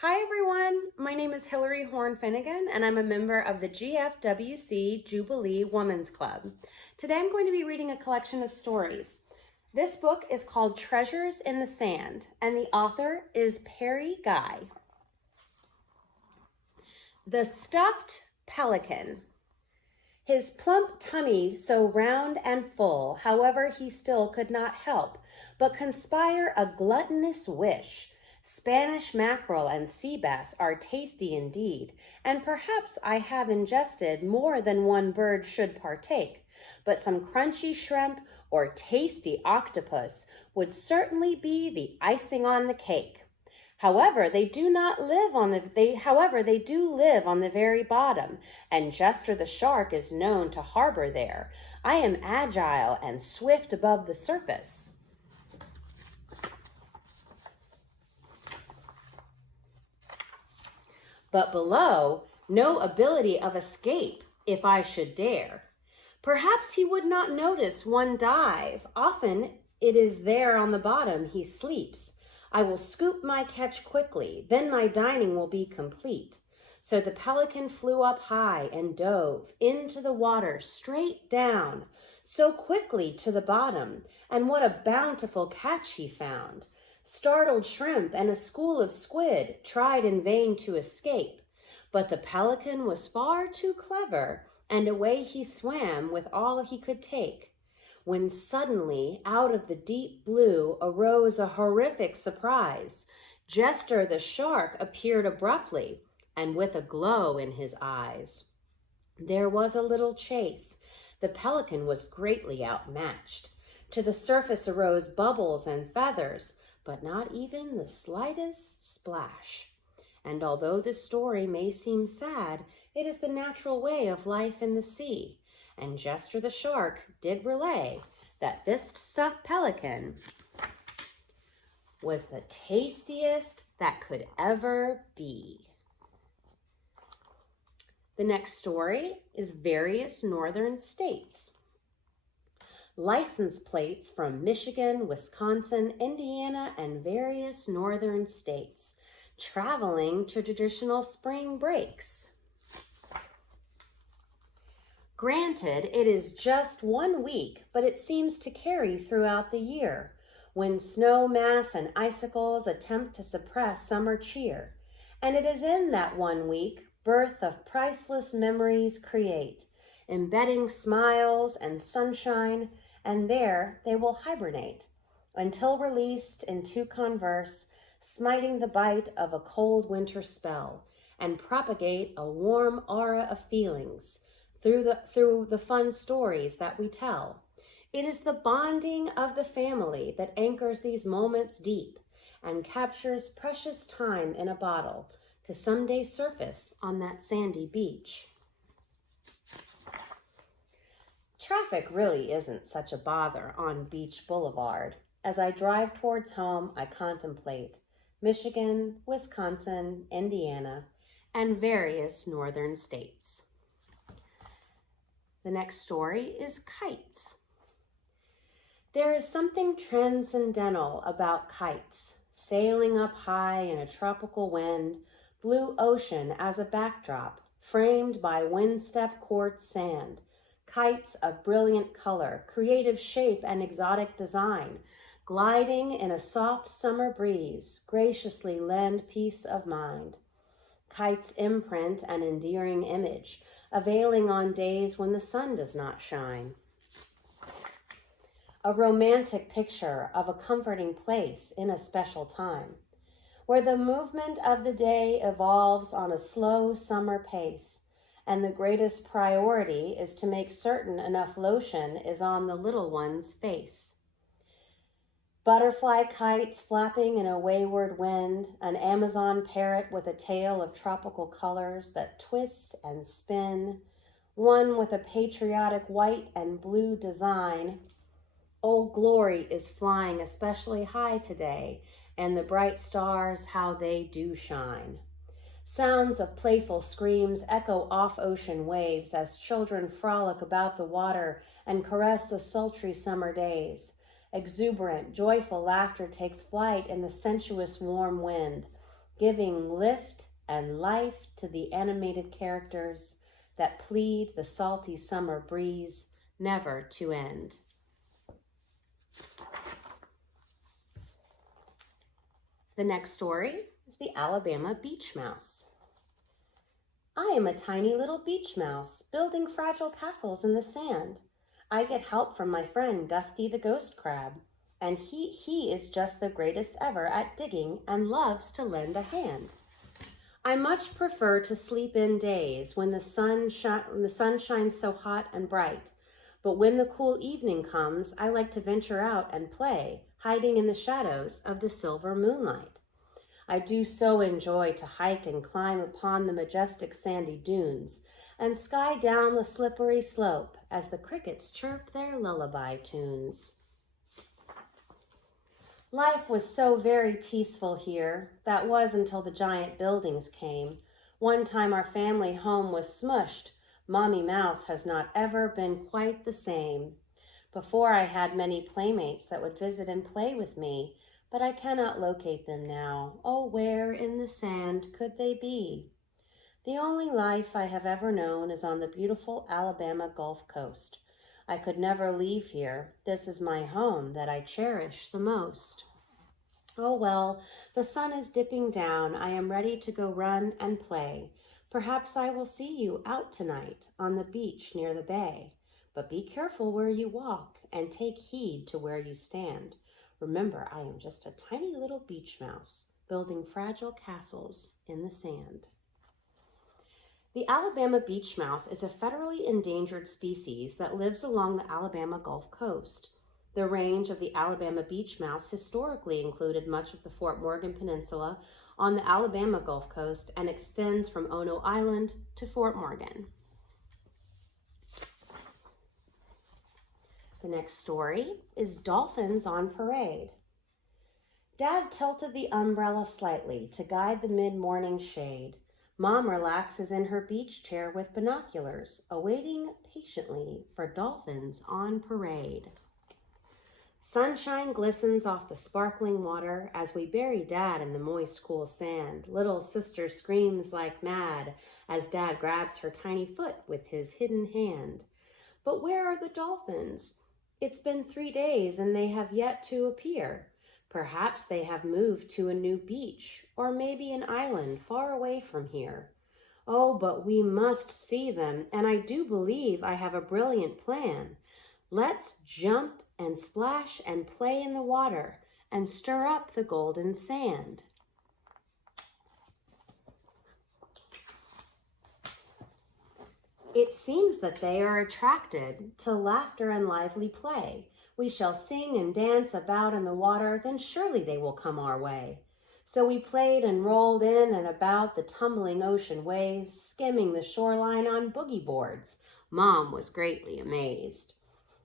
Hi everyone, my name is Hilary Horne and I'm a member of the GFWC Jubilee Women's Club. Today I'm going to be reading a collection of stories. This book is called Treasures in the Sand, and the author is Perry Guy. The Stuffed Pelican. His plump tummy so round and full, however, he still could not help but conspire a gluttonous wish. Spanish mackerel and sea bass are tasty indeed, and perhaps I have ingested more than one bird should partake, but some crunchy shrimp or tasty octopus would certainly be the icing on the cake. However, they do live on the very bottom, and Jester the shark is known to harbor there. I am agile and swift above the surface. But below, no ability of escape if I should dare. Perhaps he would not notice one dive. Often it is there on the bottom he sleeps. I will scoop my catch quickly, then my dining will be complete. So the pelican flew up high and dove into the water straight down, so quickly to the bottom, and what a bountiful catch he found. Startled shrimp and a school of squid tried in vain to escape, but the pelican was far too clever, and away he swam with all he could take. When suddenly, out of the deep blue, arose a horrific surprise. Jester the shark appeared abruptly, and with a glow in his eyes. There was a little chase. The pelican was greatly outmatched. To the surface arose bubbles and feathers, but not even the slightest splash. And although this story may seem sad, it is the natural way of life in the sea. And Jester the shark did relay that this stuffed pelican was the tastiest that could ever be. The next story is Various Northern States. License plates from Michigan, Wisconsin, Indiana, and various northern states, traveling to traditional spring breaks. Granted, it is just 1 week, but it seems to carry throughout the year, when snow mass and icicles attempt to suppress summer cheer. And it is in that 1 week birth of priceless memories create, embedding smiles and sunshine, and there they will hibernate until released into converse, smiting the bite of a cold winter spell, and propagate a warm aura of feelings through the fun stories that we tell. It is the bonding of the family that anchors these moments deep and captures precious time in a bottle to someday surface on that sandy beach. Traffic really isn't such a bother on Beach Boulevard. As I drive towards home, I contemplate Michigan, Wisconsin, Indiana, and various northern states. The next story is kites. There is something transcendental about kites, sailing up high in a tropical wind, blue ocean as a backdrop, framed by wind-step quartz sand, kites of brilliant color, creative shape, and exotic design, gliding in a soft summer breeze, graciously lend peace of mind. Kites imprint an endearing image, availing on days when the sun does not shine. A romantic picture of a comforting place in a special time, where the movement of the day evolves on a slow summer pace, and the greatest priority is to make certain enough lotion is on the little one's face. Butterfly kites flapping in a wayward wind, an Amazon parrot with a tail of tropical colors that twist and spin, one with a patriotic white and blue design. Old Glory is flying especially high today, and the bright stars, how they do shine. Sounds of playful screams echo off ocean waves as children frolic about the water and caress the sultry summer days. Exuberant, joyful laughter takes flight in the sensuous warm wind. giving lift and life to the animated characters that plead the salty summer breeze never to end. The next story is the Alabama Beach Mouse. I am a tiny little beach mouse building fragile castles in the sand. I get help from my friend Gusty the ghost crab, and he is just the greatest ever at digging and loves to lend a hand. I much prefer to sleep in days when the sun shines so hot and bright, but when the cool evening comes, I like to venture out and play, hiding in the shadows of the silver moonlight. I do so enjoy to hike and climb upon the majestic sandy dunes and sky down the slippery slope as the crickets chirp their lullaby tunes. Life was so very peaceful here. That was until the giant buildings came. One time our family home was smushed. Mommy Mouse has not ever been quite the same. Before I had many playmates that would visit and play with me, but I cannot locate them now. Oh, where in the sand could they be? The only life I have ever known is on the beautiful Alabama Gulf Coast. I could never leave here. This is my home that I cherish the most. Oh well, the sun is dipping down. I am ready to go run and play. Perhaps I will see you out tonight on the beach near the bay. But be careful where you walk and take heed to where you stand. Remember, I am just a tiny little beach mouse building fragile castles in the sand. The Alabama beach mouse is a federally endangered species that lives along the Alabama Gulf Coast. The range of the Alabama beach mouse historically included much of the Fort Morgan Peninsula on the Alabama Gulf Coast and extends from Ono Island to Fort Morgan. The next story is Dolphins on Parade. Dad tilted the umbrella slightly to guide the mid-morning shade. Mom relaxes in her beach chair with binoculars, awaiting patiently for dolphins on parade. Sunshine glistens off the sparkling water as we bury Dad in the moist, cool sand. Little sister screams like mad as Dad grabs her tiny foot with his hidden hand. But where are the dolphins? It's been 3 days and they have yet to appear. Perhaps they have moved to a new beach or maybe an island far away from here. Oh, but we must see them, and I do believe I have a brilliant plan. Let's jump and splash and play in the water and stir up the golden sand. It seems that they are attracted to laughter and lively play. We shall sing and dance about in the water, then surely they will come our way. So we played and rolled in and about the tumbling ocean waves, skimming the shoreline on boogie boards. Mom was greatly amazed.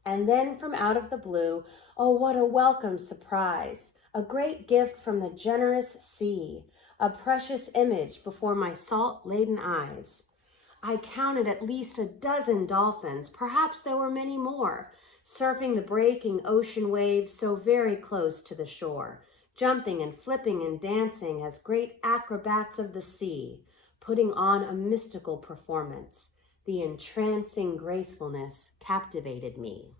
And then from out of the blue, oh, what a welcome surprise! A great gift from the generous sea, a precious image before my salt-laden eyes. I counted at least 12 dolphins, perhaps there were many more, surfing the breaking ocean waves so very close to the shore, jumping and flipping and dancing as great acrobats of the sea, putting on a mystical performance. The entrancing gracefulness captivated me.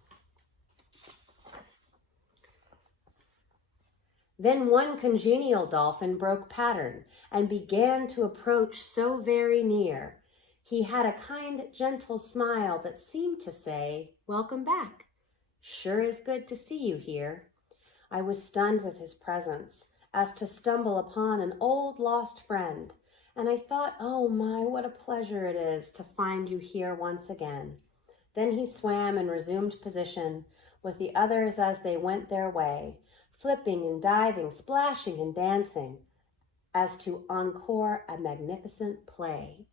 Then one congenial dolphin broke pattern and began to approach so very near. He had a kind, gentle smile that seemed to say, "Welcome back. Sure is good to see you here." I was stunned with his presence, as to stumble upon an old lost friend, and I thought, oh my, what a pleasure it is to find you here once again. Then he swam and resumed position with the others as they went their way, flipping and diving, splashing and dancing, as to encore a magnificent play.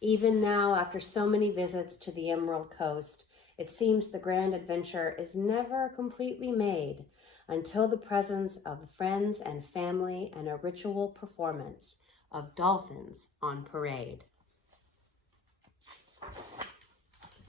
Even now, after so many visits to the Emerald Coast, it seems the grand adventure is never completely made until the presence of friends and family and a ritual performance of dolphins on parade.